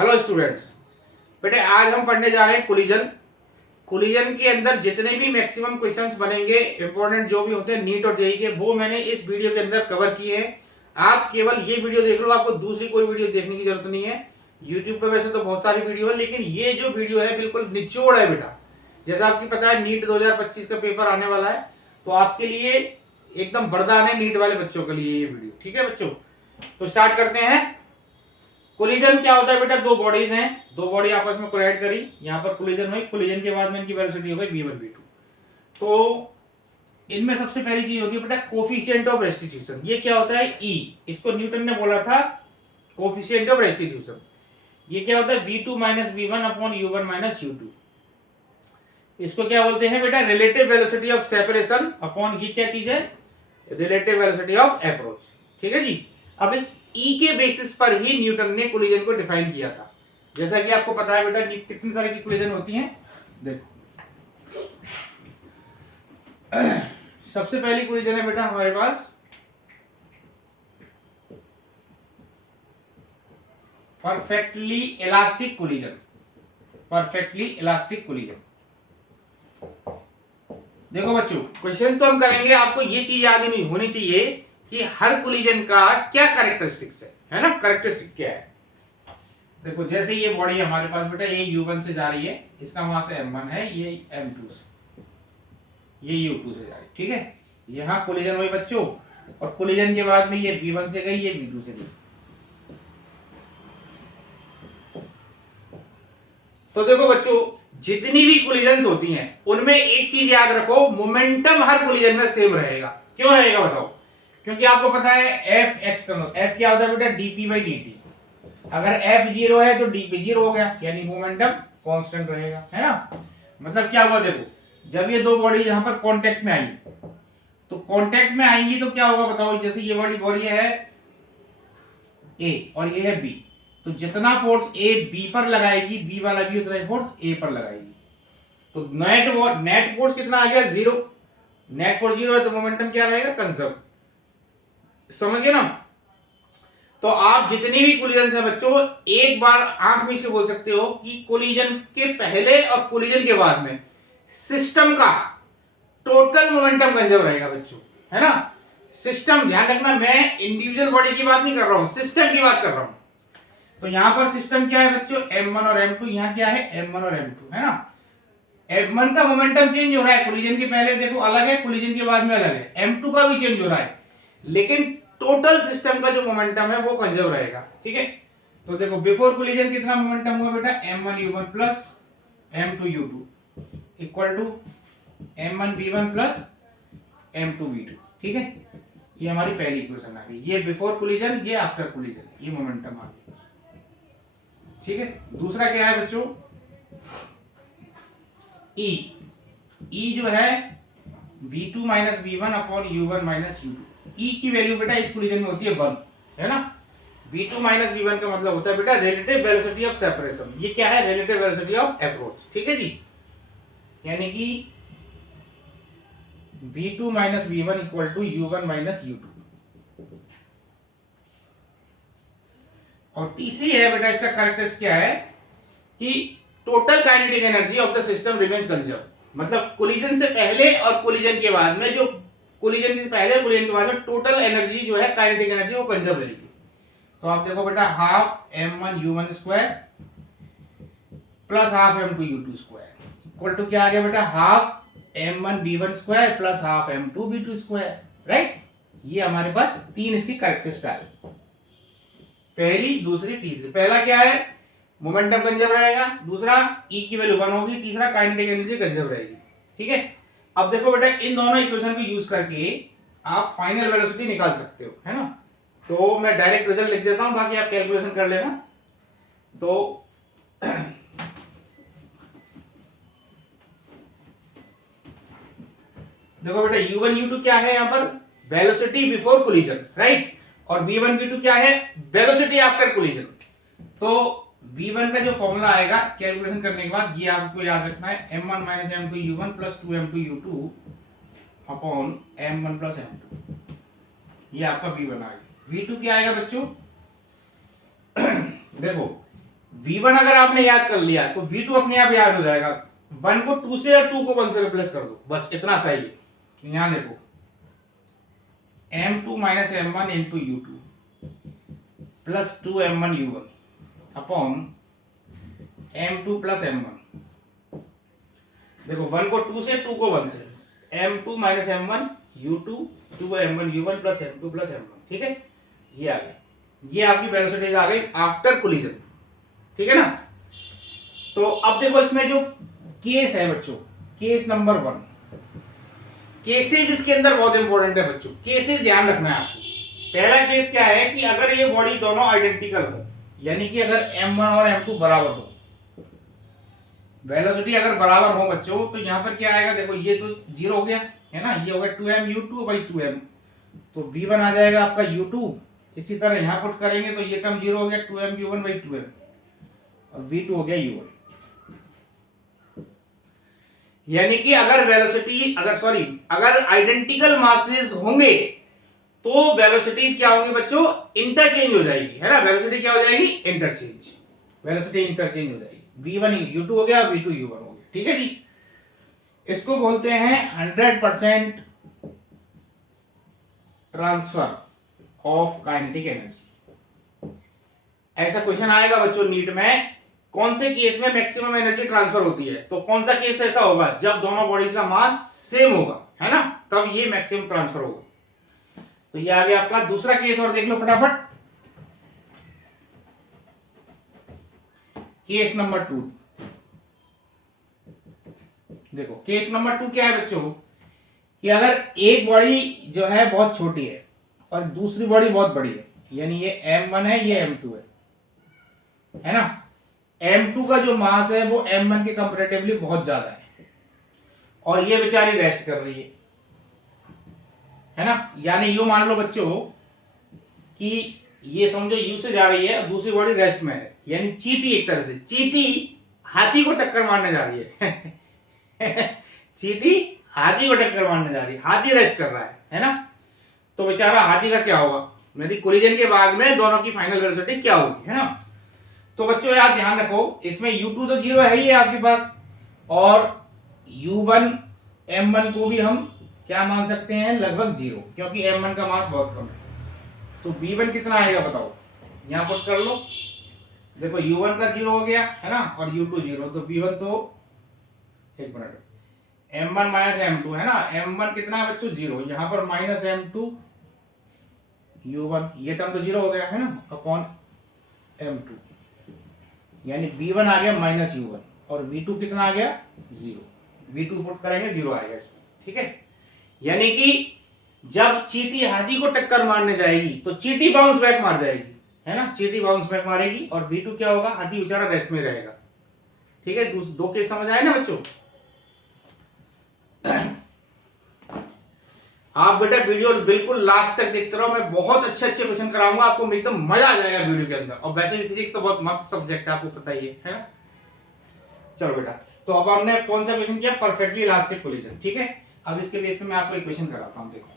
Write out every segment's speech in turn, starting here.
Hello students, बेटे आज हम पढ़ने जा रहे हैं कोलिजन। कोलिजन के अंदर जितने भी मैक्सिमम क्वेश्चंस बनेंगे इंपॉर्टेंट जो भी होते हैं नीट और जेईई के, वो मैंने इस वीडियो के अंदर कवर किए हैं। आप केवल ये वीडियो देख लो, आपको दूसरी कोई वीडियो देखने की जरूरत नहीं है। यूट्यूब पे वैसे तो बहुत सारी वीडियो है, लेकिन ये जो वीडियो है बिल्कुल निचोड़ है बेटा। जैसा आपकी पता है नीट 2025 का पेपर आने वाला है, तो आपके लिए एकदम वरदान है नीट वाले बच्चों के लिए ये वीडियो। ठीक है बच्चों, तो स्टार्ट करते हैं। कोलिजन क्या होता है बेटा? दो बॉडीज हैं, दो बॉडी आपस में कोलाइड करी, यहाँ पर कोलिजन हुई, कोलिजन के बाद में इनकी वेलोसिटी हो गई v1 v2। तो इनमें सबसे पहली चीज होती है बेटा कोफिशिएंट ऑफ रेस्टिट्यूशन। ये क्या होता है? E। इसको न्यूटन ने बोला था कोफिशिएंट ऑफ रेस्टिट्यूशन। ये क्या होता है? v2 minus v1 upon u1 minus u2। इसको क्या बोलते हैं बेटा? Relative velocity of separation upon ये क्या चीज है? Relative velocity of approach. ठीक है जी। अब इस E के बेसिस पर ही न्यूटन ने कोलिजन को डिफाइन किया था। जैसा कि आपको पता है बेटा कितनी तरह की कोलिजन होती हैं। देखो सबसे पहली कोलिजन है बेटा हमारे पास perfectly elastic collision. Perfectly elastic collision. देखो बच्चों, क्वेश्चन तो हम करेंगे, आपको ये चीज याद ही नहीं होनी चाहिए कि हर कोलिजन का क्या कैरेक्टरिस्टिक्स है ना? कैरेक्टरिस्टिक क्या है? देखो जैसे ये बॉडी हमारे पास बेटा ये u1 से जा रही है, इसका वहां से m1 है, ये m2 से, ये u2 से जा रही है। ठीक है, यहां कोलिजन हुई बच्चों, और कोलिजन के बाद में ये v1 से गई, ये v2 से गई। तो देखो बच्चों, जितनी भी कोलिजन्स होती हैं उनमें एक चीज याद रखो, मोमेंटम हर कोलिजन में सेम रहेगा। क्यों रहेगा बताओ? क्योंकि आपको पता है एफ एक्सटर्नल, एफ क्या होता है बेटा? DP by D. अगर एफ 0 है तो डीपी 0 हो गया, यानी मोमेंटम कांस्टेंट रहेगा, है ना? मतलब क्या हुआ? देखो जब ये दो बॉडी यहां पर कांटेक्ट में आई, तो कांटेक्ट में आएंगी तो क्या होगा बताओ? जैसे ये वाली बॉडी है ए और ये है बी, तो जितना फोर्स ए बी पर लगाएगी, बी वाला भी उतना ही फोर्स ए पर लगाएगी। तो नेट फोर्स कितना आ गया? 0। नेट फोर्स 0 है तो मोमेंटम क्या रहेगा? कंजर्व। समझ गए ना? तो आप जितनी भी कोलिजन है बच्चों, एक बार आंख में से बोल सकते हो कि कोलिजन के पहले और कोलिजन के बाद में सिस्टम का टोटल मोमेंटम कंजर्व रहेगा बच्चों, है ना? सिस्टम, ध्यान रखना, मैं इंडिविजुअल बॉडी की बात नहीं कर रहा हूं, सिस्टम की बात कर रहा हूं। तो यहां पर सिस्टम क्या है बच्चों? m1 और m2। यहां क्या है? m1 और m2, है ना? m1 का मोमेंटम चेंज हो रहा है, कोलिजन के पहले देखो अलग है, कोलिजन के बाद में अलग है। m2 का भी चेंज हो रहा है, लेकिन टोटल सिस्टम का जो मोमेंटम है वो कंजर्व रहेगा। ठीक है, तो देखो बिफोर कोलिजन कितना मोमेंटम हुआ बेटा? m1 u1 plus m2 u2 equal to m1 v1 plus m2 v2। ठीक है, ये हमारी पहली इक्वेशन आ गई। ये बिफोर कोलिजन, ये आफ्टर कोलिजन, ये मोमेंटम आ गया। ठीक है, दूसरा क्या है बच्चों? E। E जो है v2 minus v1 upon u1 minus u2। E की वैल्यू बेटा इस कोलिजन में होती है 1, है ना? v2 माइनस v1 का मतलब होता है बेटा रिलेटिव वेलोसिटी ऑफ सेपरेशन। ये क्या है? Relative velocity of approach. ठीक है जी, यानी कि v2 minus v1 equal to u1 minus u2। और तीसरी है बेटा इसका कैरेक्टरिस्टिक क्या है कि total kinetic energy of the system remains conserve. मतलब कोलिजन से पहले और कोलिजन के बाद में, जो कोलिजन से पहले कोलिजन के बाद में टोटल एनर्जी जो है, काइनेटिक एनर्जी, वो कंजर्व रहेगी। तो आप देखो बेटा half m1 u1 square plus half m2 u2 square equal to क्या आ गया बेटा? Half m1 v1 square plus half m2 v2 square. Right, ये हमारे पास तीन इसकी कैरेक्टरिस्टिक है, पहली, दूसरी, तीसरी। पहला क्या है? मोमेंटम कंजर्व रहेगा, दूसरा E की वैल्यू 1 होगी, तीसरा काइनेटिक एनर्जी कंजर्व रहेगी। ठीक है, अब देखो बेटा इन दोनों इक्वेशन को यूज करके आप फाइनल वेलोसिटी निकाल सकते हो, है ना? तो मैं डायरेक्ट रिजल्ट लिख देता हूं, बाकी आप कैलकुलेशन कर लेना। तो देखो बेटा u1 u2 क्या है? यहां पर वेलोसिटी बिफोर कोलिजन, राइट? और v1 v2 क्या है? Velocity after collision. तो v1 का जो फॉर्मूला आएगा कैलकुलेशन करने के बाद, ये आपको याद रखना है, m1 minus m2 u1 plus 2m2 u2 upon m1 plus m2। ये आपका v1 आ गया। v2 क्या आएगा बच्चों? देखो V1 अगर आपने याद कर लिया तो V2 अपने आप याद हो जाएगा। 1 को 2 से और 2 को 1 से रिप्लेस कर दो, बस इतना सा ही है। यहां देखो m2 minus m1 into u2 plus 2m1 u1 upon m2 plus m1। देखो 1 को 2 से, 2 को 1 से, m2 minus m1 u2 2m1 u1 plus m2 plus m1। ठीक है, ये आ गया, ये आपकी वेलोसिटीज आ गई आफ्टर कोलिजन। ठीक है ना। तो अब देखो इसमें जो केस है बच्चों, केस नंबर 1, केसेज इसके अंदर बहुत इंपॉर्टेंट है बच्चों, केसेज ध्यान रखना है आपको। पहला केस क्या है कि अगर ये बॉडी दोनों आइडेंटिकल हो, यानी कि अगर m1 और m2 बराबर हो, वेलोसिटी अगर बराबर हो बच्चों, तो यहां पर क्या आएगा, देखो ये तो 0 हो गया है ना, ये हो गया 2m u2 बाई 2m, तो v1 आ जाएगा आपका u2। इसी तरह यहां पुट करेंगे तो ये टर्म 0 हो गया 2m u1 बाई 2m, और v2 हो गया u1। यानी कि अगर वेलोसिटी अगर आइडेंटिकल मासेस होंगे तो वेलोसिटीज क्या होंगी बच्चों, इंटरचेंज हो जाएगी, है ना। वेलोसिटी क्या हो जाएगी, इंटरचेंज, वेलोसिटी इंटरचेंज हो जाएगी। v1 u2 हो गया, v2 u1 हो गया। ठीक है जी, इसको बोलते हैं 100% ट्रांसफर ऑफ काइनेटिक एनर्जी। ऐसा क्वेश्चन आएगा बच्चों नीट में, कौन से केस में मैक्सिमम एनर्जी ट्रांसफर होती है, तो कौन सा केस ऐसा होगा, जब दोनों बॉडीज का मास सेम होगा, है ना, तब ये मैक्सिमम ट्रांसफर होगा। तो ये आ गया आपका दूसरा केस, और देख लो फटाफट, केस नंबर 2। देखो केस नंबर 2 क्या है बच्चों, कि अगर एक बॉडी जो है बहुत छोटी है और दूसरी बॉडी बहुत बड़ी है, यानी ये m1 है, ये m2 है ना। m2 का जो मास है वो m1 के कंपैरेटिवली बहुत ज्यादा है, और ये बेचारी रेस्ट कर रही है ना। यानी यूं मान लो बच्चों कि ये समझो यू से जा रही है और दूसरी बॉडी रेस्ट में है, यानी चींटी, एक तरह से चींटी हाथी को टक्कर मारने जा रही है चींटी हाथी को टक्कर मारने जा रही है, हाथी रेस्ट कर रहा है ना। तो बेचारा हाथी का क्या होगा, यदि कोलिजन के बाद में दोनों की फाइनल वेलोसिटी क्या होगी, है ना। तो बच्चों यार ध्यान रखो, इसमें u2 तो 0 है ही है आपके पास, और u1 m1 को भी हम क्या मान सकते हैं, लगभग 0, क्योंकि m1 का मास बहुत कम है। तो v1 कितना आएगा बताओ, यहां पुट कर लो। देखो u1 का 0 हो गया है ना, और u2 0, तो v1 तो एक मिनट, m1 माइनस m2 है ना, m1 कितना है बच्चों 0, यहां पर माइनस m2 u1, ये टर्म तो 0 हो गया है ना, अपॉन m2, यानी v1 आ गया माइनस u1, और v2 कितना आ गया 0, v2 पुट करेंगे 0 आएगा इसमें। ठीक है, यानी कि जब चींटी हाथी को टक्कर मारने जाएगी तो चींटी बाउंस बैक मार जाएगी, है ना, चींटी बाउंस बैक मारेगी, और v2 क्या होगा, हाथी बेचारा रेस्ट में रहेगा। ठीक है, दो केस समझ आए ना बच्चों। आप बेटा वीडियो बिल्कुल लास्ट तक देखते रहो, मैं बहुत अच्छे अच्छे क्वेश्चन कराऊंगा आपको, एकदम मजा आ जाएगा वीडियो के अंदर। और वैसे भी फिजिक्स तो बहुत मस्त सब्जेक्ट है, आपको पता ही है ना। चलो बेटा, तो अब हमने कौन सा क्वेश्चन किया, परफेक्टली इलास्टिक कोलिजन। ठीक है, अब इसके बेस पे मैं आपको एक क्वेश्चन कराता हूं, देखो।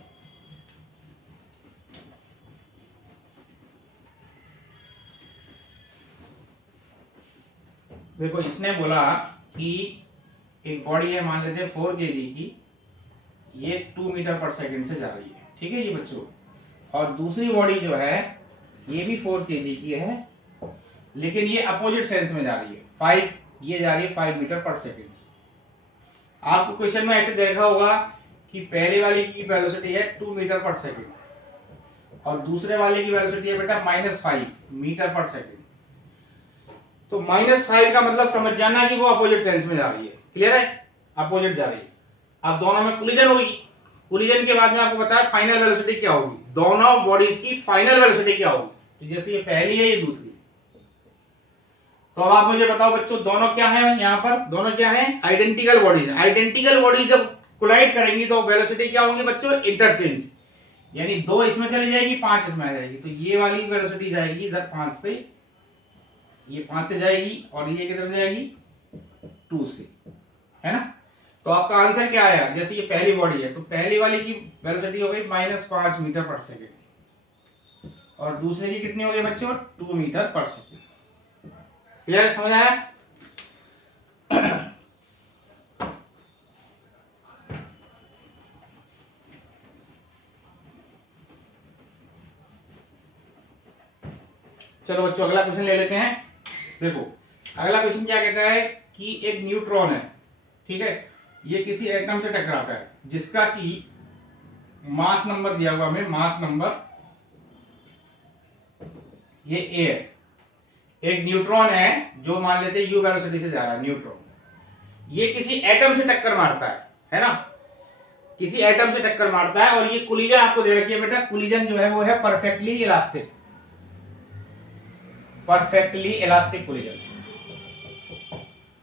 देखो इसने बोला कि एक बॉडी है, मान लेते हैं 4 kg की, ये 2 मीटर पर सेकंड से जा रही है। ठीक है ये बच्चों, और दूसरी बॉडी जो है ये भी 4 kg की है, लेकिन ये अपोजिट सेंस में जा रही है, 5, ये जा रही है 5 मीटर पर सेकंड। आपको क्वेश्चन में ऐसे देखा होगा कि पहले वाले की वेलोसिटी है 2 मीटर पर सेकंड, और दूसरे वाले की वेलोसिटी है बेटा -5 मीटर पर सेकंड। तो -5 का मतलब समझ जाना कि वो अपोजिट सेंस में जा रही है। क्लियर है, अपोजिट जा रही है। अब दोनों में कोलिजन होगी, कोलिजन के बाद में आपको बताया फाइनल वेलोसिटी क्या होगी, दोनों बॉडीज की फाइनल वेलोसिटी क्या होगी। तो जैसे ये पहली है, ये दूसरी। तो अब आप मुझे बताओ बच्चों, दोनों क्या है, यहाँ पर दोनों क्या है, आइडेंटिकल बॉडीज। आइडेंटिकल बॉडीज जब कोलाइड करेंगी तो वेलोसिटी क्या होंगी बच्चों, इंटरचेंज, यानी 2 इसमें चली जाएगी, 5 इसमें आ जाएगी। तो ये वाली वेलोसिटी जाएगी इधर 5 से, ये 5 से जाएगी, और ये किधर जाएगी 2 से, है ना। तो आपका आंसर क्या आया, जैसे ये पहली बॉडी है तो पहली वाली की वेलोसिटी हो गई -5 मीटर पर सेकेंड, और दूसरे की कितनी हो गई बच्चों, 2 मीटर पर सेकेंड। क्लियर, समझ आया? चलो बच्चों अगला क्वेश्चन ले लेते हैं। देखो अगला क्वेश्चन क्या कहता है कि एक न्यूट्रॉन है, ठीक है, ये किसी एटम से टकराता है जिसका कि मास नंबर दिया हुआ हमें, मास नंबर ये ए है। एक न्यूट्रॉन है जो मान लेते हैं यू वेलोसिटी से जा रहा है न्यूट्रॉन, ये किसी एटम से टक्कर मारता है ना, किसी एटम से टक्कर मारता है और ये कोलिजन आपको दे रखी है बेटा, कोलिजन जो है वो है perfectly elastic, perfectly elastic collision.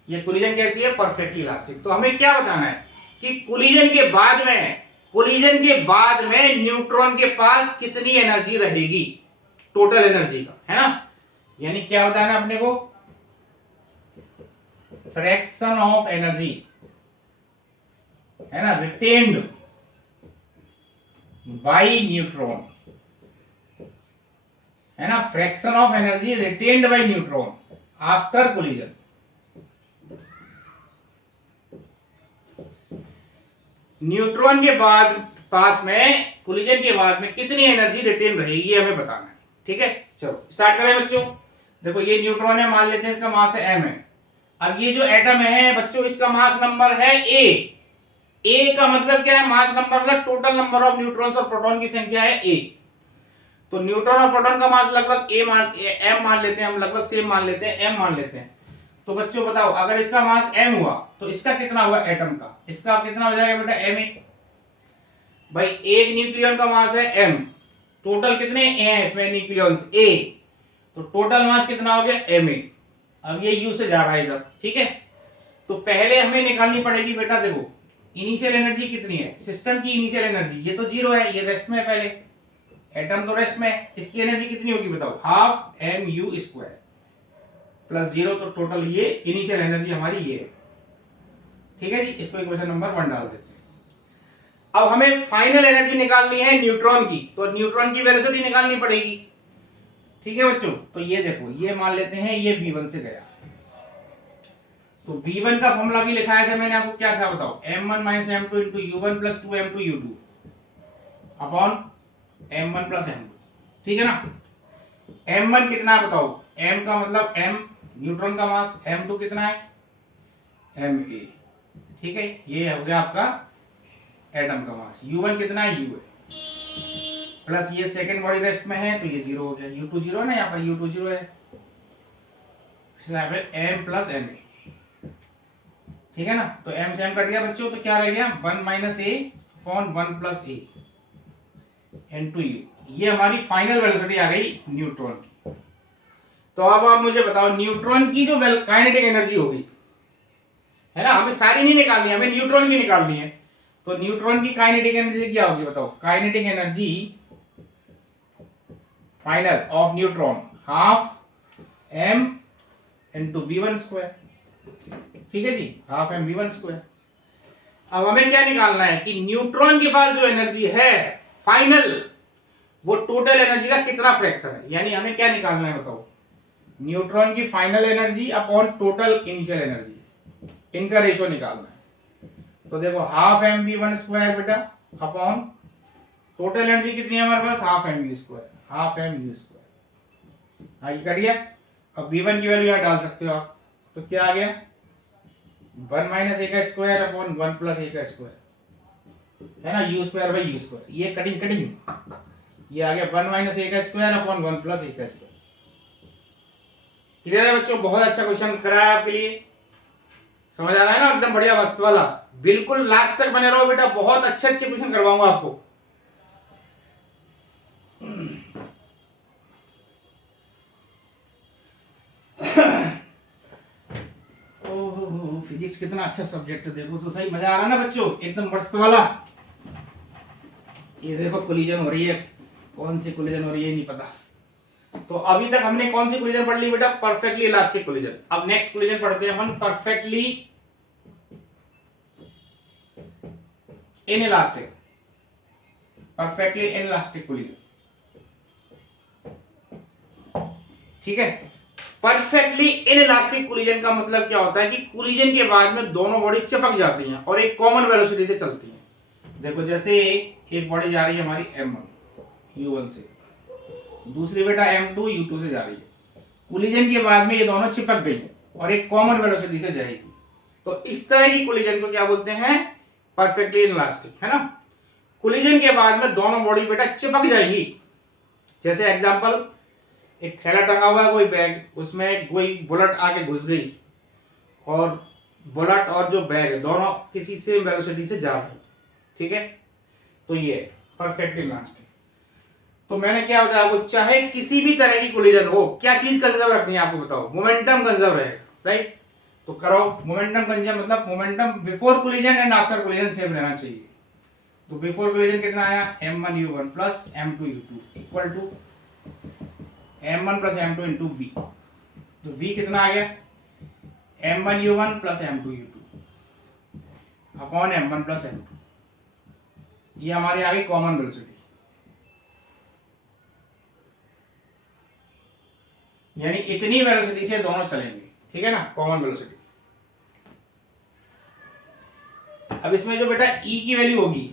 ये कोलिजन कैसी है? Perfectly elastic. तो हमें क्या बताना है कि कोलिजन के बाद में, कोलिजन के बाद में न्यूट्रॉन के पास कितनी एनर्जी रहेगी, टोटल एनर्जी का, है ना। यानी क्या बताना है अपने को? फ्रैक्शन ऑफ एनर्जी, है ना, रिटेन्ड बाय न्यूट्रॉन, है ना, fraction of energy retained bye neutron after collision. Neutron के बाद पास में, कोलिजन के बाद में कितनी एनर्जी रिटेन रहेगी हमें बताना है, ठीक है। चलो स्टार्ट करें बच्चों। देखो ये न्यूट्रॉन है, मान लेते हैं इसका मास है m है। अब ये जो एटम है बच्चों इसका मास नंबर है a का मतलब क्या है? मास नंबर मतलब टोटल नंबर ऑफ न्यूट्रॉन्स और प्रोटॉन की संख्या है a। तो न्यूट्रॉन और प्रोटॉन का मास लगभग m मान लेते हैं हम, लगभग सेम मान लेते हैं, m मान लेते हैं। तो बच्चों बताओ अगर इसका मास m हुआ तो इसका कितना हुआ एटम का? इसका कितना हो जाएगा बेटा? ma। भाई एक न्यूक्लियन का मास है m, टोटल कितने हैं इसमें न्यूक्लियंस a, तो टोटल मास कितना हो गया ma। अब ये u से जा रहा है इधर, ठीक है। तो पहले हमें निकालनी पड़ेगी बेटा, देखो इनिशियल एनर्जी कितनी है, सिस्टम की इनिशियल एनर्जी, ये तो 0 है, ये रेस्ट में है, पहले एटम तो रेस्ट में है, इसकी एनर्जी कितनी होगी बताओ? हाफ mu स्क्वायर प्लस 0, तो टोटल ये इनिशियल एनर्जी हमारी ये है, ठीक है जी। इसको इक्वेशन नंबर 1 डाल देते हैं। अब हमें फाइनल एनर्जी निकालनी है न्यूट्रॉन की, तो न्यूट्रॉन की वेलोसिटी निकालनी पड़ेगी, ठीक है बच्चों। तो ये देखो ये मान लेते हैं ये v1 से गया, तो v1 का फॉर्मूला भी लिखाया था मैंने आपको, क्या था बताओ? m1 - m2 * u1 + 2m2 u2 upon m1 + m2, ठीक है ना। m1 कितना है बताओ? m का मतलब m न्यूट्रॉन का मास, m2 कितना है? ma, ठीक है। ये हो गया आपका एटम का मास। u1 कितना है? u है, प्लस ये सेकंड बॉडी रेस्ट में है तो ये 0 हो गया, u2 0 है ना, यहाँ पर u2 0 है, यहाँ पे m + ma, ठीक है ना। तो m से m कट गया बच्चों, तो क्या रह गया? 1 - a upon 1 + a into u। ये हमारी फाइनल वेलोसिटी आ गई न्यूट्रॉन की। तो अब आप मुझे बताओ न्यूट्रॉन की जो काइनेटिक एनर्जी होगी, है ना, हमें सारी नहीं निकालनी है, हमें न्यूट्रॉन की निकालनी है। तो न्यूट्रॉन की काइनेटिक एनर्जी क्या होगी बताओ? Kinetic energy final of neutron half m into v1 square, ठीक है जी, हाफ m v1 स्क्वायर। अब हमें क्या निकालना है कि न्यूट्रॉन के पास जो एनर्जी है फाइनल, वो टोटल एनर्जी का कितना फ्रैक्शन है। यानी हमें क्या निकालना है बताओ? न्यूट्रॉन की final energy upon total initial energy, इनका रेशियो निकालना है। तो देखो हाफ m v1 स्क्वायर बेटा अपॉन टोटल एनर्जी कितनी है हमारे पास? Half m v square, half m v square. हाँ ये कट गया। अब v1 की वैल्यू यहाँ डाल सकते हो आप, तो क्या आ गया? 1 - a का स्क्वायर अपॉन 1 + a का स्क्वायर, है ना, u²/u²। ये कटिंग ये आ गया 1 - a का स्क्वायर अपॉन 1 + a का स्क्वायर। क्लियर है बच्चों? बहुत अच्छा क्वेश्चन कराया आपके लिए, समझ आ रहा है ना, एकदम बढ़िया वक्त वाला। बिल्कुल लास्ट तक बने रहो बेटा, बहुत अच्छे अच्छे क्वेश्चन करवाऊंगा आपको। ओहो फिजिक्स कितना अच्छा सब्जेक्ट है, देखो तो सही, मजा आ रहा है ना बच्चों, एकदम मस्त वाला। ये देखो कोलिजन हो रही है, कौन सी कोलिजन हो रही है नहीं पता। तो अभी तक हमने कौन सी कोलिजन पढ़ ली बेटा? Perfectly elastic collision. अब नेक्स्ट कोलिजन पढ़ते हैं अपन perfectly inelastic, perfectly inelastic collision, ठीक है। परफेक्टली इनइलास्टिक कोलिजन का मतलब क्या होता है कि कोलिजन के बाद में दोनों बॉडी चिपक जाती हैं और एक कॉमन वेलोसिटी से चलती हैं। देखो जैसे एक बॉडी जा रही है हमारी m1 u1 से, दूसरी बेटा m2 u2 से जा रही है। कोलिजन के बाद में ये दोनों चिपक गई और एक कॉमन वेलोसिटी से जाएगी, तो इस तरह की कोलिजन को क्या बोलते हैं? परफेक्टली इनइलास्टिक, है ना। कोलिजन के बाद में दोनों बॉडी बेटा चिपक जाएगी। जैसे एग्जांपल, एक थैला टंगा हुआ है कोई बैग, उसमें कोई बुलेट आके घुस गई और बुलेट और जो बैग है दोनों किसी सेम वेलोसिटी से जा रहे हैं, ठीक है। तो ये परफेक्टली इनइलास्टिक। तो मैंने क्या बताया आपको, चाहे किसी भी तरह की कोलिजन हो, क्या चीज कंजर्व रखनी है आपको बताओ? मोमेंटम कंजर्व रहेगा, राइट। तो करो मोमेंटम कंजर्व, मतलब momentum before collision and after collision same रहना चाहिए। तो बिफोर कोलिजन कितना आया? m1u1 plus m2u2 equal to m1 plus m2 into v। तो v कितना आ गया? m1u1 plus m2u2 upon m1 plus m2। ये हमारी आ गई कॉमन वेलोसिटी, यानी इतनी वेलोसिटी से दोनों चलेंगे, ठीक है ना, कॉमन वेलोसिटी। अब इसमें जो बेटा E की वैल्यू होगी,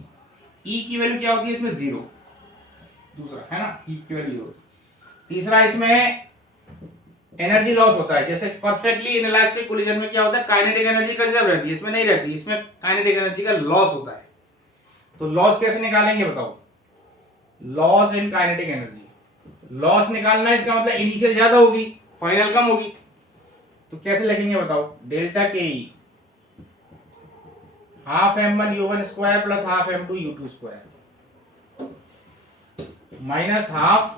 E की वैल्यू क्या होती है इसमें? 0, दूसरा है ना, E की वैल्यू होगी। तीसरा इसमें एनर्जी लॉस होता है। जैसे परफेक्टली इनइलास्टिक कोलिजन में क्या होता है? काइनेटिक एनर्जी कंजर्व रहती है, इसमें नहीं रहती, इसमें काइनेटिक एनर्जी का लॉस होता है। तो लॉस कैसे निकालेंगे बताओ? Loss in kinetic energy. Loss निकालना है, इसका मतलब इनिशियल ज्यादा होगी, फाइनल कम होगी। तो कैसे लिखेंगे बताओ? Delta K E half m1u1 square plus half m2u2 square minus half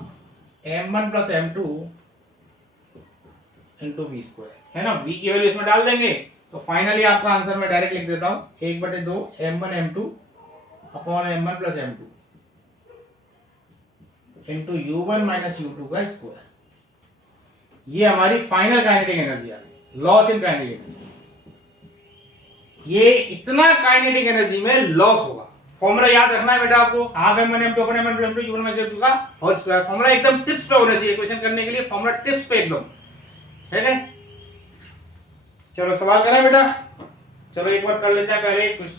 m1 plus m2 into V square, है ना। v की वैल्यू इसमें डाल देंगे तो फाइनली आपका आंसर मैं डायरेक्ट लिख देता हूं, 1/2 m1 m2 upon m1 plus m2 into u1 minus u2 का स्क्वायर। ये हमारी फाइनल काइनेटिक एनर्जी आ गई, लॉस इन काइनेटिक एनर्जी। ये इतना काइनेटिक एनर्जी में लॉस होगा। फॉर्मूला याद रखना है बेटा आपको, half m1 m2 upon m1 plus m2 u1 minus u2 का होल स्क्वायर। फॉर्मूला एकदम टिप्स पे होना चाहिए क्वेश्चन करने के लिए, फॉर्मूला टिप्स पे एकदम, ठीक है। चलो सवाल करें बेटा, चलो एक बार कर लेते हैं पहले कुछ।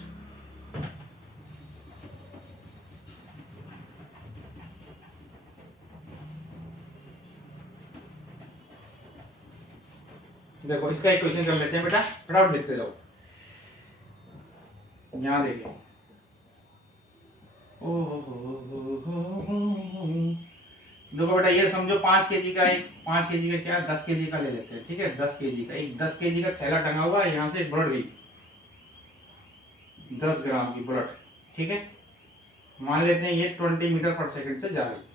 देखो इसका एक क्वेश्चन कर लेते हैं बेटा, फटाफट देखते जाओ। यहां देखिए, देखो बेटा ये समझो 5 केजी का, एक 5 केजी का क्या 10 केजी का ले लेते हैं, ठीक है। 10 केजी का, एक 10 केजी का थैला टंगा हुआ है, यहाँ से एक बुलेट गई 10 ग्राम की बुलेट, ठीक है। मान लेते हैं ये 20 मीटर पर सेकंड से जा रही है।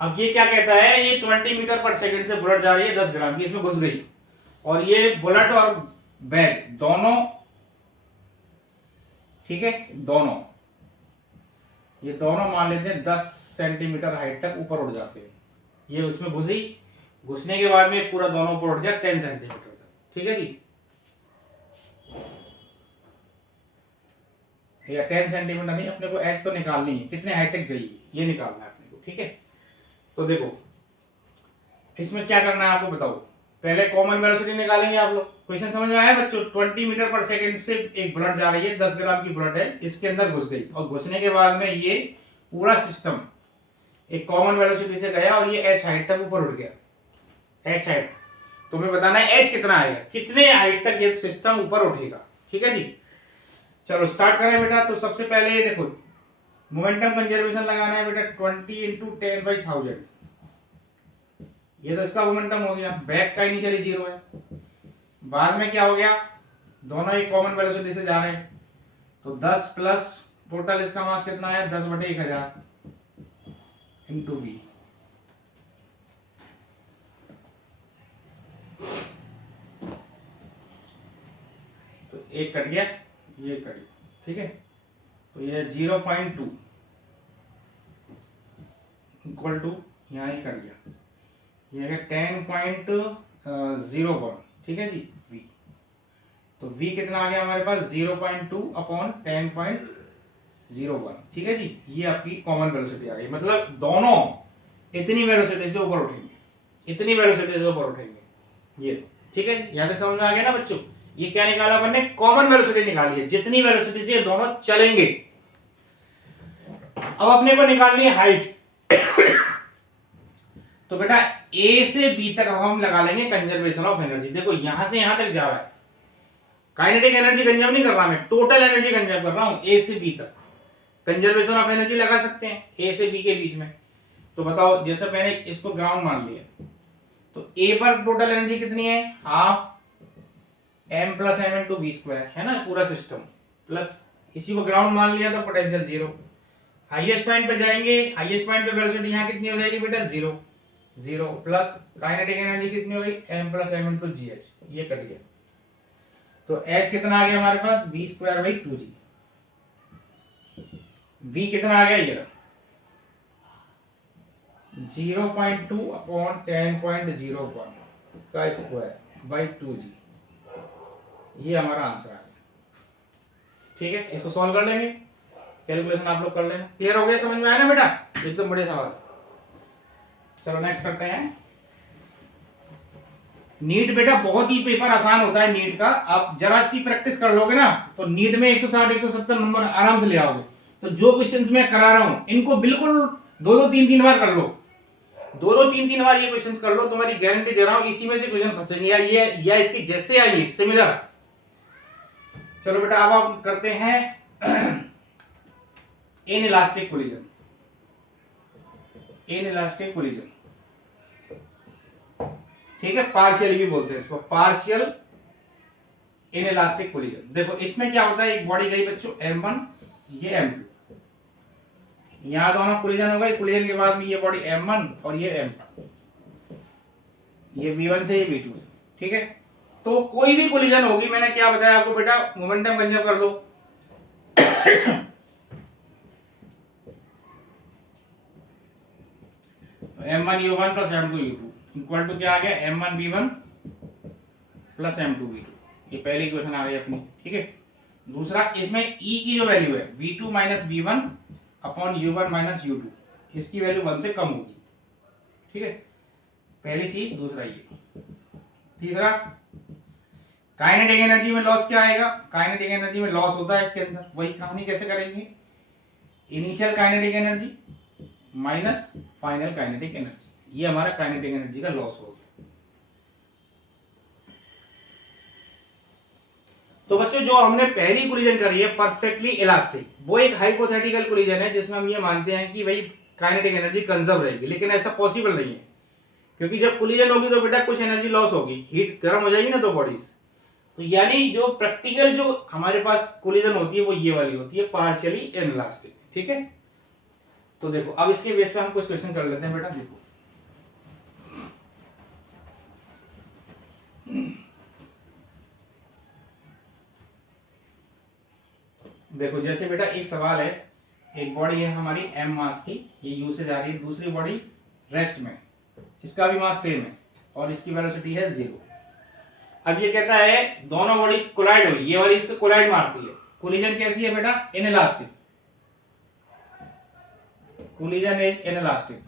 अब ये क्या कहता है, ये 20 मीटर पर सेकंड से बुलेट जा रही है 10 ग्राम की, इसमें घुस गई और ये बुलेट और बैग दोनों, ठीक है, दोनों, ये दोनों मान लेते हैं 10 सेंटीमीटर हाइट तक ऊपर उड़ जाते हैं। ये उसमें घुसी, घुसने के बाद में पूरा दोनों ऊपर उठ गया 10 सेंटीमीटर तक, ठीक है जी। या 10 सेंटीमीटर नहीं, अपने को एच तो निकालनी है, कितने हाइट तक गई ये निकालना है अपने को, ठीक है। तो देखो इसमें क्या करना है आपको बताओ, पहले कॉमन वेलोसिटी निकालेंगे आप लोग। क्वेश्चन समझ में आया बच्चों? 20 मीटर पर सेकंड से एक बुलेट जा रही है, 10 ग्राम की बुलेट है, इसके अंदर घुस गई और घुसने के बाद में ये पूरा सिस्टम एक कॉमन वेलोसिटी से गया और ये h हाइट तक ऊपर उड़ गया। h हाइट तुम्हें बताना है h कितना आएगा, कितने हाइट तक ये सिस्टम ऊपर उठेगा, ठीक है जी। चलो स्टार्ट करें बेटा। तो सबसे पहले ये देखो मोमेंटम कंजर्वेशन लगाना है बेटा, 20 × 10/1000। ये तो इसका मोमेंटम हो गया, बैक का इनिशियली 0 है। बाद में क्या हो गया, दोनों एक कॉमन वेलोसिटी से जा रहे हैं, तो 10 प्लस टोटल इसका मास कितना है 10/1000 इंटू v। तो एक कट गया, ये कट गया, ठीक है। तो ये 0.2 इक्वल टू यहाँ ही कट गया, ये है 10.01, ठीक है जी v। तो v कितना आ गया हमारे पास 0.2 अपॉन 10.01, ठीक है जी। ये आपकी कॉमन वेलोसिटी आ गई, मतलब दोनों इतनी वेलोसिटी से ऊपर उठेंगे, इतनी वेलोसिटी से ऊपर उठेंगे ये। ठीक है, यहाँ तक समझ में आ गया ना बच्चों। ये क्या निकाला अपन ने, कॉमन वेलोसिटी निकाली है, जितनी वेलोसिटी से ये दोनों चलेंगे। अब अपने को निकालनी है हाइट। तो बेटा ए से बी तक हम लगा लेंगे कंजर्वेशन ऑफ एनर्जी। देखो यहां से यहां तक जा रहा है, काइनेटिक एनर्जी कंजर्व नहीं कर रहा मैं, टोटल एनर्जी कंजर्व कर रहा हूं ए से बी तक। कंजर्वेशन ऑफ एनर्जी लगा सकते हैं ए से बी के बीच में। तो बताओ, जैसे मैंने इसको ग्राउंड मान लिया, तो ए पर टोटल एनर्जी कितनी है, half m plus M into V square, है ना पूरा सिस्टम, प्लस इसी को ग्राउंड मान लिया तो पोटेंशियल जीरो। हाईएस्ट पॉइंट पे जाएंगे, हाईएस्ट पॉइंट पे वेलोसिटी यहाँ कितनी हो जाएगी बेटा, zero, zero plus kinetic energy कितनी हो गई, m plus M into G H, ये कट गया। तो h कितना आ गया हमारे पास, V square by 2g। v कितना आ गया, ये 0.2 अपॉन 10.01 का स्क्वायर बाई 2g, ये हमारा आंसर आ गया। ठीक है, इसको सॉल्व कर लेंगे, कैलकुलेशन आप लोग कर लेना। क्लियर हो गया, समझ में आया ना बेटा, एकदम बढ़िया सवाल। चलो नेक्स्ट करते हैं। नीट बेटा बहुत ही पेपर आसान होता है नीट का, आप जरा सी प्रैक्टिस कर लोगे ना तो नीट में 160 170 नंबर आराम से ले आओगे। तो जो क्वेश्चंस मैं करा रहा हूं इनको बिल्कुल 2-3 बार कर लो, 2-3 बार ये क्वेश्चंस कर लो, तुम्हारी गारंटी दे रहा हूं इसी में से क्वेश्चन फंसेंगे या इसके जैसे आएंगे सिमिलर। चलो बेटा अब आप करते हैं in elastic collision. In elastic collision, ठीक है, पार्शियल भी बोलते हैं इसको, पार्शियल इन इलास्टिक कोलिजन। देखो इसमें क्या होता है, एक बॉडी गई बच्चों m1, ये m2, यहां दोनों कोलिजन हो गए, कोलिजन के बाद में ये बॉडी m1 और ये m2, ये v1 से ये v2 से। ठीक है, तो कोई भी कोलिजन होगी, मैंने क्या बताया आपको बेटा, मोमेंटम कंजर्व कर लो। m1 u1 plus m2 u2 equal to क्या आ गया, m1 v1 plus m2 v2। ये पहली इक्वेशन आ गई अपनी। ठीक है, दूसरा इसमें e की जो वैल्यू है v2 minus v1 upon u1 minus u2, इसकी वैल्यू 1 से कम होगी। ठीक है, पहली चीज। दूसरा ये, तीसरा काइनेटिक एनर्जी में लॉस क्या आएगा, काइनेटिक एनर्जी में लॉस होता है इसके अंदर, वही कहानी कैसे करेंगे, initial kinetic energy minus final kinetic energy, ये हमारा काइनेटिक एनर्जी का लॉस होगा। तो बच्चों जो हमने पहली कोलिजन करी है परफेक्टली इलास्टिक, वो एक हाइपोथेटिकल कोलिजन है जिसमें हम ये मानते हैं कि भाई काइनेटिक एनर्जी कंजर्व रहेगी, लेकिन ऐसा पॉसिबल नहीं है, क्योंकि जब कोलिजन होगी तो बेटा कुछ एनर्जी लॉस होगी, हीट गर्म हो जाएगी ना दो बॉडीज। तो यानी जो प्रैक्टिकल जो हमारे पास कोलिजन होती है वो ये वाली होती है, पार्शियली इनइलास्टिक। ठीक है, तो देखो अब इसके बेस पे हम कुछ क्वेश्चन कर लेते हैं बेटा। देखो देखो जैसे बेटा एक सवाल है, एक बॉडी है हमारी m मास की, ये u से जा रही है, दूसरी बॉडी रेस्ट में, इसका भी मास सेम है और इसकी वेलोसिटी है 0। अब ये कहता है दोनों बॉडी कोलाइड हुई, ये वाली इससे कोलाइड मारती है, कोलिजन कैसी है बेटा, इनइलास्टिक, कोलिजन इज इनइलास्टिक।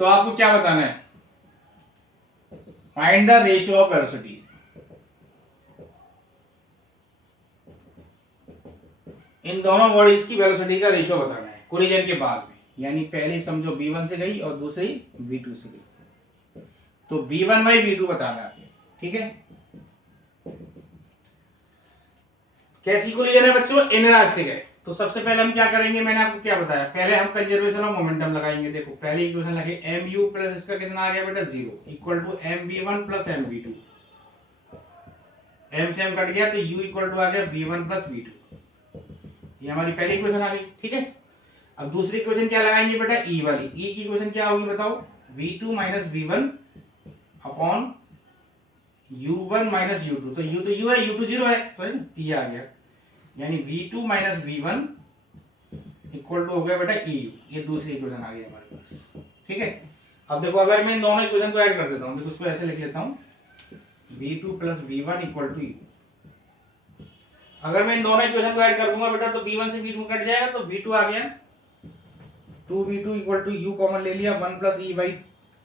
तो आपको क्या बताना है, find the ratio of velocity. इन दोनों बॉडीज की वेलोसिटी का रेशियो बताना है कोलिजन के बाद में, यानी पहली समझो v1 से गई और दूसरी v2 से गई, तो v1 बाई v2 बताना है। ठीक है, कैसी कोलिजन है बच्चों, इनइलास्टिक है। तो सबसे पहले हम क्या करेंगे, मैंने आपको क्या बताया, पहले हम कंजर्वेशन ऑफ मोमेंटम लगाएंगे। देखो पहली इक्वेशन लगे mu प्लस इसका कितना आ गया बेटा 0 equal to mv1 plus mv2, m से m कट गया तो u इक्वल टू आ गया v1 प्लस v2, ये हमारी पहली इक्वेशन आ गई। ठीक है, अब दूसरी इक्वेशन क्या लगाएंगे बेटा, e वाली, e की इक्वेशन क्या होगी बताओ, v2 minus v1 upon u1 minus u2, तो u तो u है, u2 0 है, तो t आ गया, यानी v2 minus v1 equal to हो गया बेटा eu, ये दूसरी इक्वेशन आ गई हमारे पास। ठीक है, अब देखो अगर मैं दोनों इक्वेशन को ऐड कर देता हूँ, देखो उसको ऐसे लिख लेता हूँ, v2 plus v1 equal to u। अगर मैं इन दोनों इक्वेशन को ऐड कर दूंगा बेटा तो v1 से v2 कट जाएगा, तो v2 आ गया 2v2 equal to u common ले लिया 1 प्लस ई बाई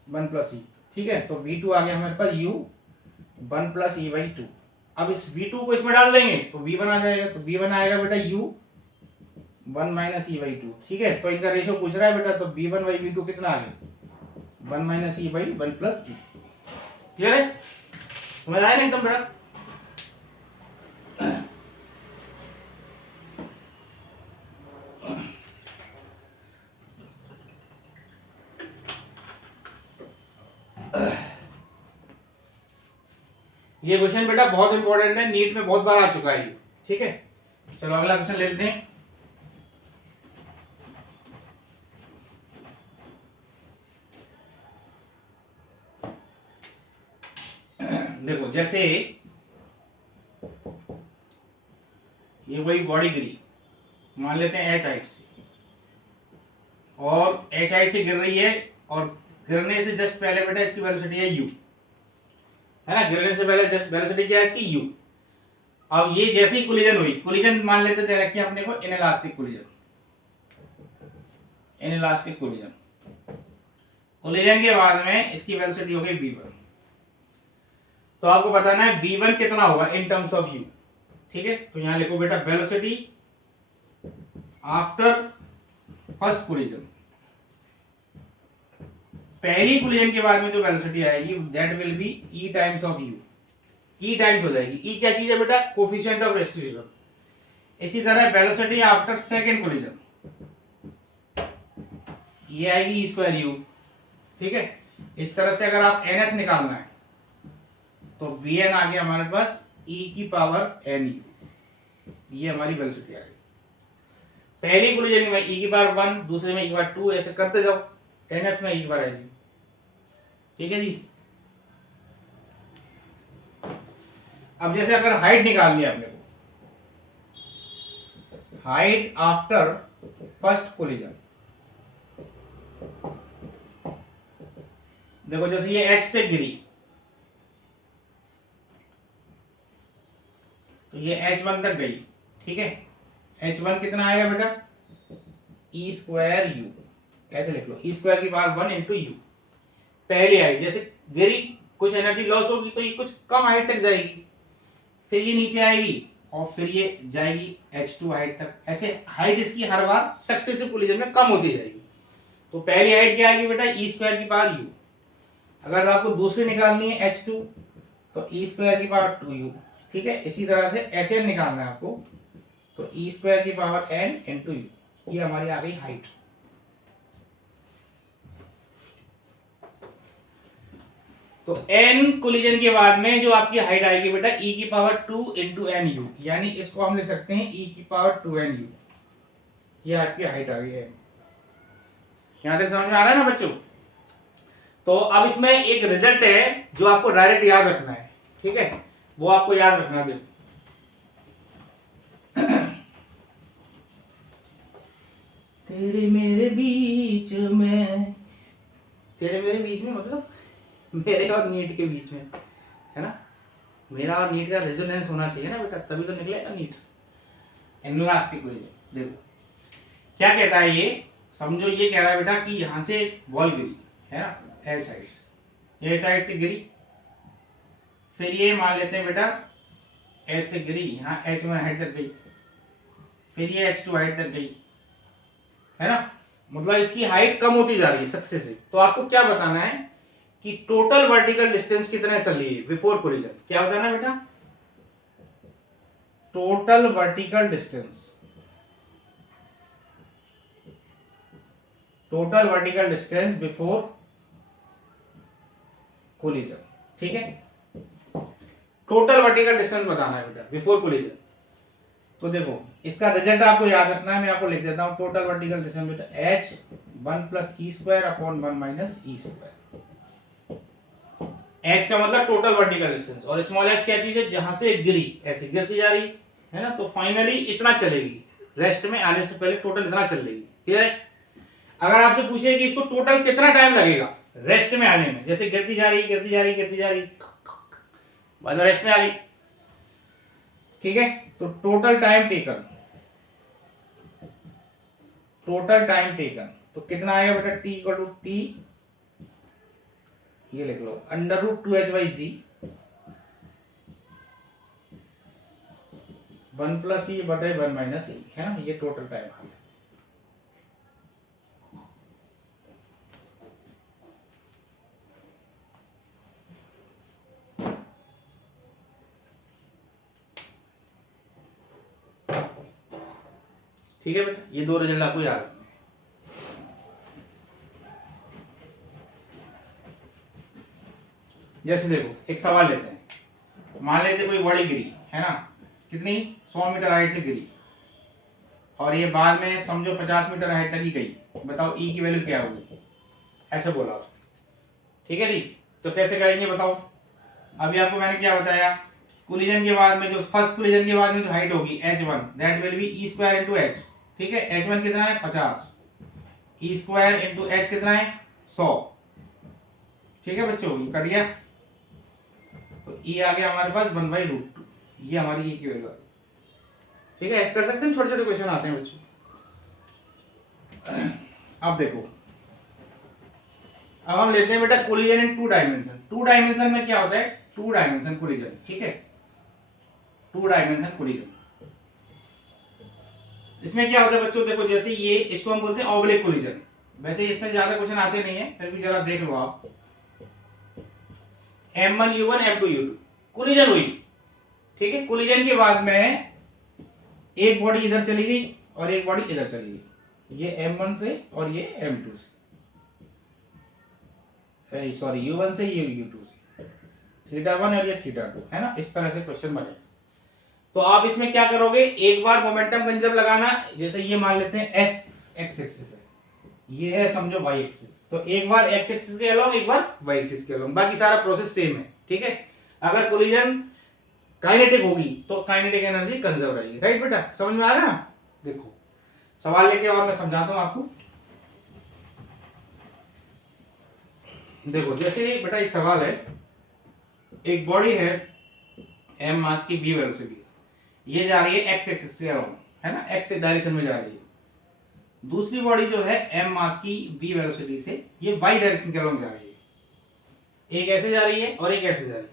1 प्लस ई, ठीक है। तो v2 आ गया हमारे पास u 1 प्लस ई बाई 2। अब इस v2 को इसमें डाल देंगे तो v1 आ जाएगा, तो v1 आएगा बेटा u 1 माइनस ई बाई 2, ठीक है। तो इनका रेशियो पूछ रहा है बेटा, तो v1 बाई v2 कितना आ गया 1 minus E by 1 plus E. Clear है, समझ आया ना एकदम बेटा। ये क्वेश्चन बेटा बहुत इंपॉर्टेंट है, नीट में बहुत बार आ चुका है, ठीक है। चलो अगला क्वेश्चन लेते हैं। देखो जैसे ये वही बॉडी गिरी, मान लेते हैं एच हाइट से, और एच हाइट से गिर रही है, और गिरने से जस्ट पहले बेटा इसकी वेलोसिटी है u, है ना। गिरने से पहले जस्ट वेलोसिटी क्या है इसकी u। अब ये जैसे ही कोलिजन हुई, कोलिजन मान लेते थे रखिए अपने को inelastic collision, inelastic collision. Collision के बाद में इसकी वेलोसिटी हो गई v1। तो आपको बताना है v1 कितना होगा इन टर्म्स ऑफ u, ठीक है। तो यहां लिखो बेटा वेलोसिटी आफ्टर फर्स्ट कोलिजन, पहली कोलिजन के बाद में जो वेलोसिटी आएगी that will be e times of u, e times हो जाएगी। e क्या चीज है बेटा, कोफिशिएंट ऑफ रेस्टिट्यूशन। इसी तरह वेलोसिटी आफ्टर सेकंड कोलिजन ये आएगी e स्क्वायर u, ठीक है। इस तरह से अगर आप ns निकालना है तो vn आ गया हमारे पास e की पावर n u, ये हमारी वेलोसिटी आ गई। पहली कोलिजन में e की पावर 1, दूसरे में e की पावर 2, ऐसे करते जाओ, ns में e की पावर n, ठीक है जी। अब जैसे अगर हाइट निकालनी है अपने को, हाइट आफ्टर फर्स्ट कोलिजन, देखो जैसे ये h से गिरी तो ये h1 तक गई, ठीक है। h1 कितना आएगा बेटा e स्क्वायर u, ऐसे लिख लो e स्क्वायर की पावर 1 इंटू यू। पहली हाइट जैसे गिरी, कुछ एनर्जी लॉस होगी तो ये कुछ कम हाइट तक जाएगी, फिर ये नीचे आएगी और फिर ये जाएगी h2 हाइट तक। ऐसे हाइट इसकी हर बार सक्सेसिव कोलिजन में कम होती जाएगी। तो पहली हाइट क्या आएगी बेटा e स्क्वायर की पावर u। अगर आपको दूसरी निकालनी है h2 तो e स्क्वायर की पावर 2u, ठीक है। इसी तरह से hn निकालना है आपको तो e स्क्वायर की पावर n इंटू यू, ये हमारी आ गई हाइट। तो n कोलिजन के बाद में जो आपकी हाइट आएगी बेटा e की पावर 2 इंटू एन यू, यानी इसको हम लिख सकते हैं e की पावर 2n u, ये आपकी हाइट आ गई है। यहां तक समझ में आ रहा है ना बच्चों। तो अब इसमें एक रिजल्ट है जो आपको डायरेक्ट याद रखना है, ठीक है, वो आपको याद रखना है। तेरे मेरे बीच में, तेरे मेरे बीच में मतलब मेरे और नीट के बीच में, है ना। मेरा और नीट का रेजोनेंस होना चाहिए ना बेटा, तभी तो निकलेगा नीट। इनइलास्टिक कोलिजन देखो क्या कहता है ये, समझो ये कह रहा है बेटा कि यहां से बॉल गिरी है ना एच साइड से, एच साइड से गिरी, फिर ये मान लेते हैं बेटा एच से गिरी, यहाँ h1 हाइट तक गई, फिर ये h2 हाइट तक गई, है ना। मतलब इसकी हाइट कम होती जा रही है सक्सेसिव। तो आपको क्या बताना है कि टोटल वर्टिकल डिस्टेंस कितना चल रही है बिफोर कोलिजन, क्या बताना है बेटा, total vertical distance, total vertical distance before collision, ठीक है। टोटल वर्टिकल डिस्टेंस बताना है बेटा बिफोर कोलिजन। तो देखो इसका रिजल्ट आपको याद रखना है, मैं आपको लिख देता हूं टोटल वर्टिकल डिस्टेंस बेटा h 1 plus E square upon 1 minus E square. h का मतलब टोटल वर्टिकल डिस्टेंस, और स्मॉल h क्या चीज है, जहां से गिरी ऐसे गिरती जा रही है ना, तो फाइनली इतना चलेगी, रेस्ट में आने से पहले टोटल इतना चल लेगी, क्लियर है। अगर आपसे पूछे कि इसको टोटल कितना टाइम लगेगा रेस्ट में आने में, जैसे गिरती जा रही गिरती जा रही गिरती जा रही, बाद में रेस्ट में आ गई, ठीक है। तो total time taken, total time taken तो कितना आएगा बेटा टी इक्वल टू टी, ये लिख लो अंडर रूट 2h/g 1 + e बटे 1 - e, है ना, ये टोटल टाइम आ गया। ठीक है बेटा, ये 2 रिजल्ट आपको याद रखना है। जैसे देखो एक सवाल लेते हैं, मान लेते कोई बॉडी गिरी है ना, कितनी 100 मीटर हाइट से गिरी, और ये बाद में समझो 50 मीटर हाइट तक ही गई, बताओ ई की वैल्यू क्या होगी, ऐसे बोला उसने। ठीक है जी, तो कैसे करेंगे बताओ। अभी आपको मैंने क्या बताया, कोलिजन के बाद में जो फर्स्ट कोलिजन के बाद में जो हाइट होगी h1 that will be e square into h। ठीक है, h1 कितना है 50, e स्क्वायर इनटू h कितना है 100। ठीक है बच्चों, ये कट गया, तो e आ गया हमारे पास 1/√2, ये हमारी e की वैल्यू आ गई। ठीक है, ऐसे कर सकते हैं, छोटे छोटे क्वेश्चन आते हैं बच्चों। अब देखो, अब हम लेते हैं बेटा कोलिजन इन 2 डायमेंशन। 2 डायमेंशन में क्या होता है, 2 डायमेंशन कोलिजन। ठीक है, 2 डायमेंशन कोलिजन, इसमें क्या होता है बच्चों, देखो जैसे ये इसको हम बोलते हैं ऑब्लिक कोलिजन। वैसे इसमें ज्यादा क्वेश्चन आते नहीं है, फिर भी जरा देख लो आप। M1U1 M2U2 कोलिजन हुई। ठीक है, कोलिजन के बाद में एक बॉडी इधर चली गई और एक बॉडी इधर चली गई, ये M1 से और ये M2 से, सॉरी U1 से ये U2 से, θ1 और ये θ2, है ना। इस तरह से क्वेश्चन बने। तो आप इसमें क्या करोगे, एक बार मोमेंटम कंजर्व लगाना, जैसे ये मान लेते हैं x एक्सिस है, ये है समझो y एक्सिस, तो एक बार x एक्सिस के अलोंग एक बार y एक्सिस के अलोंग, बाकी सारा प्रोसेस सेम है। ठीक है, अगर कोलिजन काइनेटिक होगी तो काइनेटिक एनर्जी कंजर्व रहेगी। राइट बेटा, समझ में आ रहा है। देखो सवाल लेके और मैं समझाता हूं आपको। देखो जैसे बेटा एक सवाल है, एक बॉडी है m मास की v वेलोसिटी, ये जा रही है x एक्सिस के अलोंग, है ना, x डायरेक्शन में जा रही है। दूसरी बॉडी जो है m मास की v वेलोसिटी से ये y डायरेक्शन के अलोंग जा रही है। एक ऐसे जा रही है और एक ऐसे जा रही है,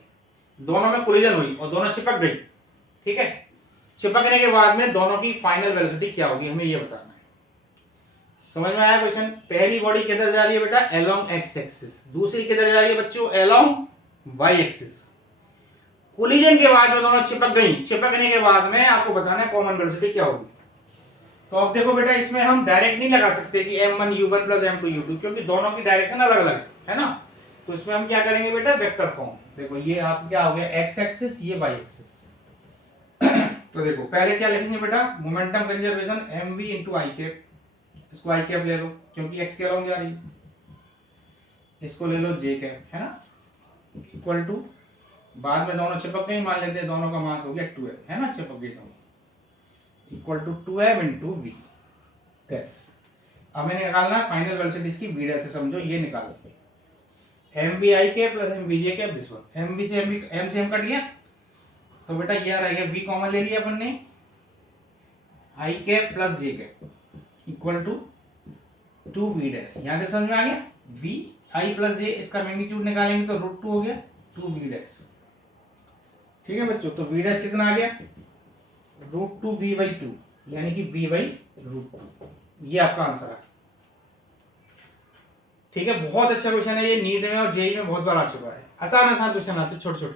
दोनों में कोलिजन हुई और दोनों चिपक गई। ठीक है, चिपकने के बाद में दोनों की फाइनल वेलोसिटी क्या होगी, हमें ये बताना है। समझ में आया क्वेश्चन। पहली बॉडी किधर जा रही है बेटा, अलोंग x एक्सिस, दूसरी किधर जा रही है बच्चों, अलोंग y एक्सिस। कोलिजन के बाद में दोनों चिपक गई, चिपकने के बाद में आपको बताना है कॉमन वेलोसिटी क्या होगी। तो अब देखो बेटा, इसमें हम डायरेक्ट नहीं लगा सकते कि M1U1 + M2U2, क्योंकि दोनों की डायरेक्शन अलग अलग है ना। तो इसमें हम क्या करेंगे बेटा, वेक्टर फॉर्म। देखो ये आप क्या हो गया x एक्सिस, ये y एक्सिस। तो देखो पहले क्या लिखेंगे बेटा, momentum conservation mv × i cap, इसको i कैप ले लो क्योंकि x के अलोंग जा रही है, इसको ले लो j कैप, है ना, इक्वल टू, बाद में दोनों चिपक गई, मान लेते हैं दोनों का मास हो गया 2m, है ना, चिपक गई दोनों, equal to 2m × v dash. अब मैंने निकालना फाइनल वेलोसिटी इसकी v डैश से, समझो ये निकालो, mvi के प्लस mvj के, दिस वन mv से m से m कट गया, तो बेटा ये आ गया v कॉमन ले लिया अपन ने, i cap plus j cap equal to 2v dash. यहां तक समझ में आ गया, v i प्लस j, इसका मैग्नीट्यूड निकालेंगे तो √2 हो गया 2v डैश। ठीक है बच्चों, तो v डैश कितना आ गया, √2v/2, यानी कि v/√2, ये आपका आंसर है। ठीक है, बहुत अच्छा क्वेश्चन है ये, नीट में और जेई में बहुत बार आ चुका है। आसान आसान क्वेश्चन आते छोटे छोटे।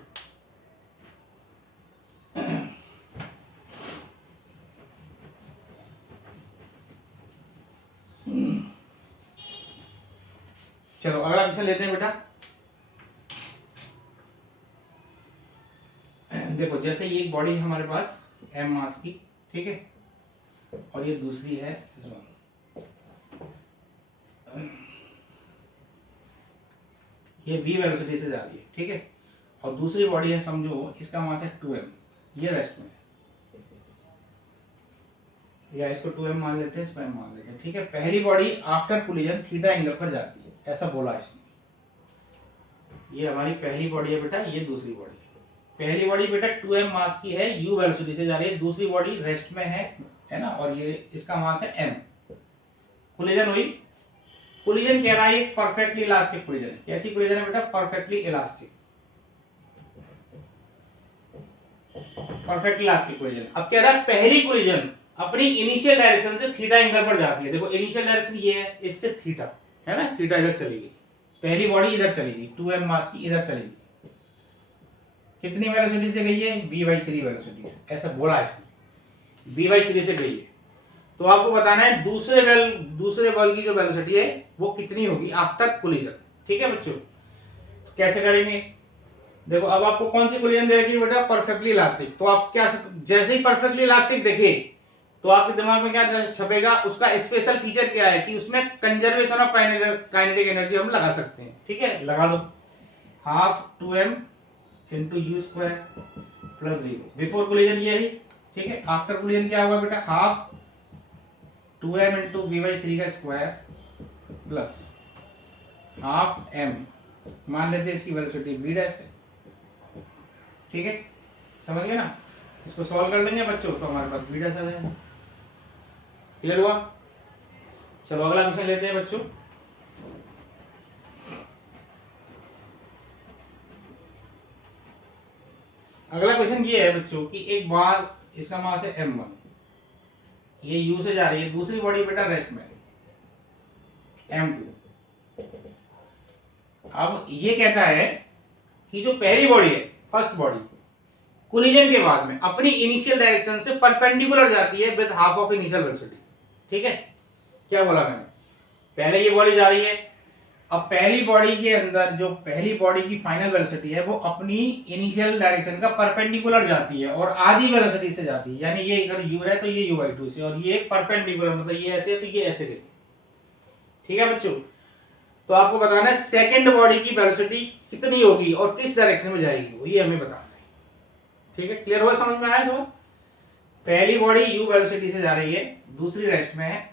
चलो अगला क्वेश्चन लेते हैं बेटा। देखो जैसे ये एक बॉडी है हमारे पास m मास की, ठीक है, और ये दूसरी है ये v वेलोसिटी से जा रही है। ठीक है, और दूसरी बॉडी है समझो, इसका मास है 2m, ये रेस्ट में है, या इसको 2m मान लेते हैं, इसको m मान लेते हैं। ठीक है, पहली body after collision theta angle पर जाती है, ऐसा बोला इसने। ये हमारी पहली बॉडी है बेटा, ये दूसरी बॉडी है। पहली बॉडी बेटा 2m मास की है, u वेलोसिटी से जा रही है, दूसरी बॉडी रेस्ट में है ना, और ये इसका मास है m। कोलिजन हुई, कोलिजन कह रहा है परफेक्टली इलास्टिक कोलिजन है। कैसी कोलिजन है बेटा? Perfectly elastic, perfectly elastic collision. अब कह रहा है पहली कोलिजन अपनी इनिशियल डायरेक्शन से थीटा एंगल पर जाती है। देखो इनिशियल डायरेक्शन ये है, इससे थीटा है ना, थीटा इधर चलेगी, पहली बॉडी इधर चलेगी, 2m मास की इधर चलेगी। कितनी वेलोसिटी से गई है? v/3 वेलोसिटी से, ऐसा बोला है इसने, v/3 से गई है। तो आपको बताना है दूसरे बॉल की जो वेलोसिटी है वो कितनी होगी आफ्टर कोलिजन। ठीक है बच्चों, तो कैसे करेंगे? देखो अब आपको कौन सी कोलिजन दे रखी है बेटा? Perfectly elastic. तो आप क्या, जैसे ही परफेक्टली इलास्टिक देखे तो आपके दिमाग में क्या छपेगा? उसका स्पेशल फीचर क्या है कि उसमें कंजर्वेशन ऑफ काइनेटिक एनर्जी हम लगा सकते हैं। ठीक है, लगा लो, half 2m into U square plus 0। Before collision ये है, ठीक है। आफ्टर कोलिजन क्या होगा बेटा? हाफ 2m इंटू v/3 का स्क्वायर प्लस हाफ m, मान लेते हैं इसकी वेलोसिटी v डैश है। ठीक है, समझ गए ना? इसको सॉल्व कर लेंगे बच्चों तो हमारे पास v डैश आ जाएगा। क्लियर हुआ? चलो अगला क्वेश्चन लेते हैं बच्चों। अगला क्वेश्चन ये है बच्चों कि एक बार इसका मास है m1, ये u से जा रही है, दूसरी बॉडी बेटा रेस्ट में m2। अब ये कहता है कि जो पहली बॉडी है, फर्स्ट बॉडी, कोलिजन के बाद में अपनी इनिशियल डायरेक्शन से परपेंडिकुलर जाती है with half of initial velocity. ठीक है, क्या बोला मैंने? पहले ये बॉडी जा रही है, अब पहली बॉडी के अंदर जो पहली बॉडी की फाइनल वेलोसिटी है वो अपनी इनिशियल डायरेक्शन का परपेंडिकुलर जाती है और आधी वेलोसिटी से जाती है। यानी ये अगर u है तो ये u/2 से, और ये परपेंडिकुलर मतलब ये ऐसे है तो ये ऐसे गई। ठीक है बच्चों, तो आपको बताना है सेकंड बॉडी की वेलोसिटी कितनी होगी और किस डायरेक्शन में जाएगी, वो ये हमें बताना है। ठीक है, क्लियर हुआ? समझ में आया? जो पहली बॉडी u वेलोसिटी से जा रही है, दूसरी रेस्ट में है।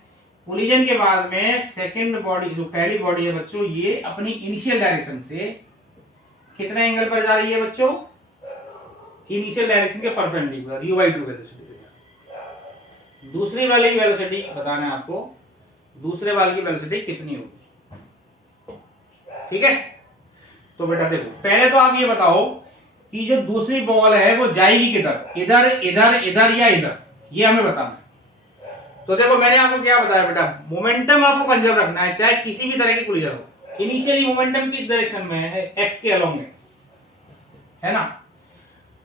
कोलिजन के बाद में सेकंड बॉडी, जो पहली बॉडी है बच्चों, ये अपनी इनिशियल डायरेक्शन से कितने एंगल पर जा रही है बच्चों? इनिशियल डायरेक्शन के परपेंडिकुलर, u/2 वेलोसिटी से जा रही है। दूसरी वाली की वेलोसिटी बताना है आपको, दूसरे वाले की वेलोसिटी कितनी होगी। ठीक है, तो बेटा देखो, पहले तो आप ये बताओ कि जो दूसरी बॉल है वो जाएगी किधर? इधर, इधर, इधर या इधर, ये हमें बताना है। तो देखो मैंने आपको क्या बताया बेटा, मोमेंटम आपको कंजर्व रखना है चाहे किसी भी तरह की कोलिजन हो। इनिशियली मोमेंटम किस डायरेक्शन में है? एक्स के अलोंग है ना?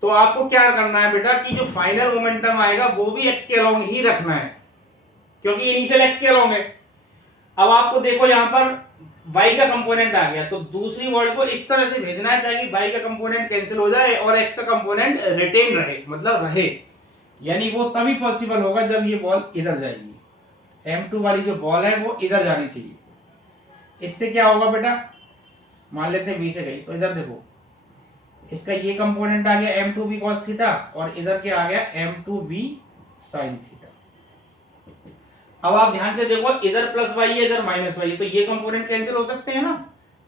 तो आपको क्या करना है बेटा कि जो फाइनल मोमेंटम आएगा वो भी एक्स के अलोंग ही रखना है, क्योंकि इनिशियल एक्स के अलोंग है। अब आपको देखो यहाँ पर y का कंपोनेंट आ गया, तो दूसरी बॉल को इस तरह से भेजना है ताकि y का कंपोनेंट कैंसिल हो जाए और x का कंपोनेंट रिटेन रहे, मतलब रहे। यानी वो तभी पॉसिबल होगा जब ये बॉल इधर जाएगी, m2 वाली जो बॉल है वो इधर जानी चाहिए। इससे क्या होगा बेटा? मान लेते हैं v से गई, तो इधर देखो इसका ये कंपोनेंट आ गया m2v cos थीटा और इधर क्या आ गया m2v sin थीटा। अब आप ध्यान से देखो, इधर प्लस वाई है, इधर माइनस वाई है, तो ये कंपोनेंट कैंसिल हो सकते हैं ना,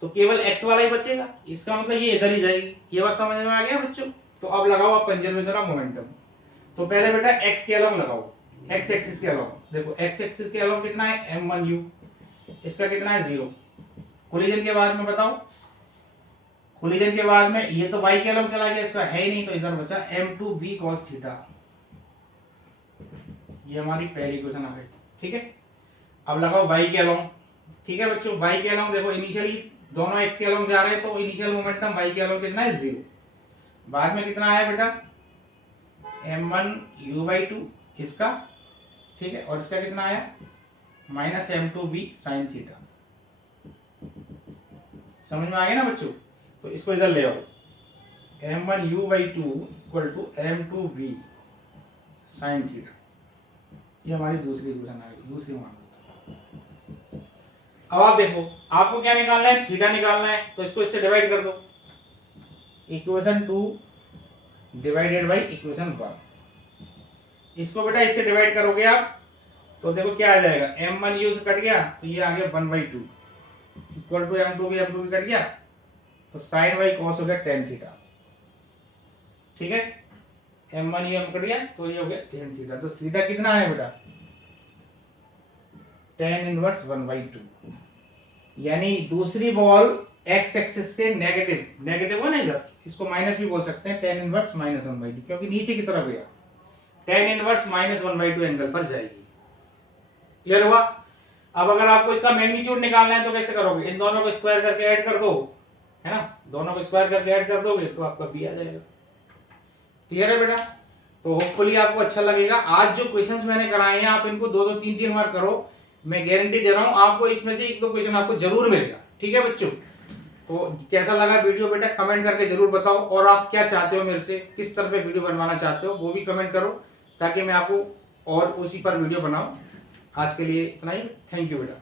तो केवल x वाला ही बचेगा। इसका मतलब ये इधर ही जाएगी। ये बात समझ में आ गया बच्चों? तो अब लगाओ आप कंजर्वेशन ऑफ मोमेंटम। तो पहले बेटा x के अलोंग लगाओ, x एक्सिस के अलोंग। देखो x एक्सिस के अलोंग कितना है? m1u, इसका कितना है? 0। कोलिजन के बाद में बताओ, कोलिजन के बाद में ये तो y के अलोंग चला गया, इसका है ही नहीं, तो इधर बचा m2v cos थीटा। ये हमारी पहली क्वेश्चन आ गई। ठीक है, अब लगाओ y के अलोंग। ठीक है बच्चों, y के अलोंग देखो इनिशियली दोनों x के अलोंग जा रहे हैं, तो इनिशियल मोमेंटम y के अलोंग कितना है? 0। बाद में कितना आया बेटा? m1u/2 इसका, ठीक है, और इसका कितना आया? Minus m2v sin theta. समझ में आ गया ना बच्चों? तो इसको इधर ले आओ, m1u/2 equal to m2v sin theta. ये हमारी दूसरी इक्वेशन आ गई, दूसरी मान। अब आप देखो, आपको क्या निकालना है? थीटा निकालना है, तो इसको इससे डिवाइड कर दो। Equation 2 divided by equation 1। इसको बेटा इससे डिवाइड करोगे आप तो देखो क्या आ जाएगा, m1u से कट गया तो ये आ गया 1/2 इक्वल टू m2v कट गया तो sin y cos हो गया tan थीटा। ठीक है, m1u कट गया तो ये हो गया tan थीटा। तो थीटा कितना है बेटा? tan inverse 1/2। यानी दूसरी बॉल एक्स एक्सिस से नेगेटिव हो ना इधर, इसको माइनस भी बोल सकते हैं, tan इनवर्स माइनस 1/2, क्योंकि नीचे की तरफ गया, tan इनवर्स माइनस 1/2 एंगल पर जाएगी। क्लियर हुआ? अब अगर आपको इसका मैग्नीट्यूड निकालना है तो कैसे करोगे, इन दोनों को स्क्वायर करके ऐड कर दो, है ना, दोनों को स्क्वायर करके ऐड कर दोगे तो आपका बी आ जाएगा। क्लियर है बेटा? तो होपफुली आपको अच्छा लगेगा। आज जो क्वेश्चंस मैंने कराए हैं आप इनको 2-2 3-3 बार करो, मैं गारंटी दे रहा हूं आपको इसमें से 1-2 क्वेश्चन आपको जरूर मिलेगा। ठीक है बच्चों? तो कैसा लगा वीडियो बेटा कमेंट करके जरूर बताओ, और आप क्या चाहते हो मेरे से, किस तरह पे वीडियो बनवाना चाहते हो वो भी कमेंट करो, ताकि मैं आपको और उसी पर वीडियो बनाऊं। आज के लिए इतना ही, थैंक यू बेटा।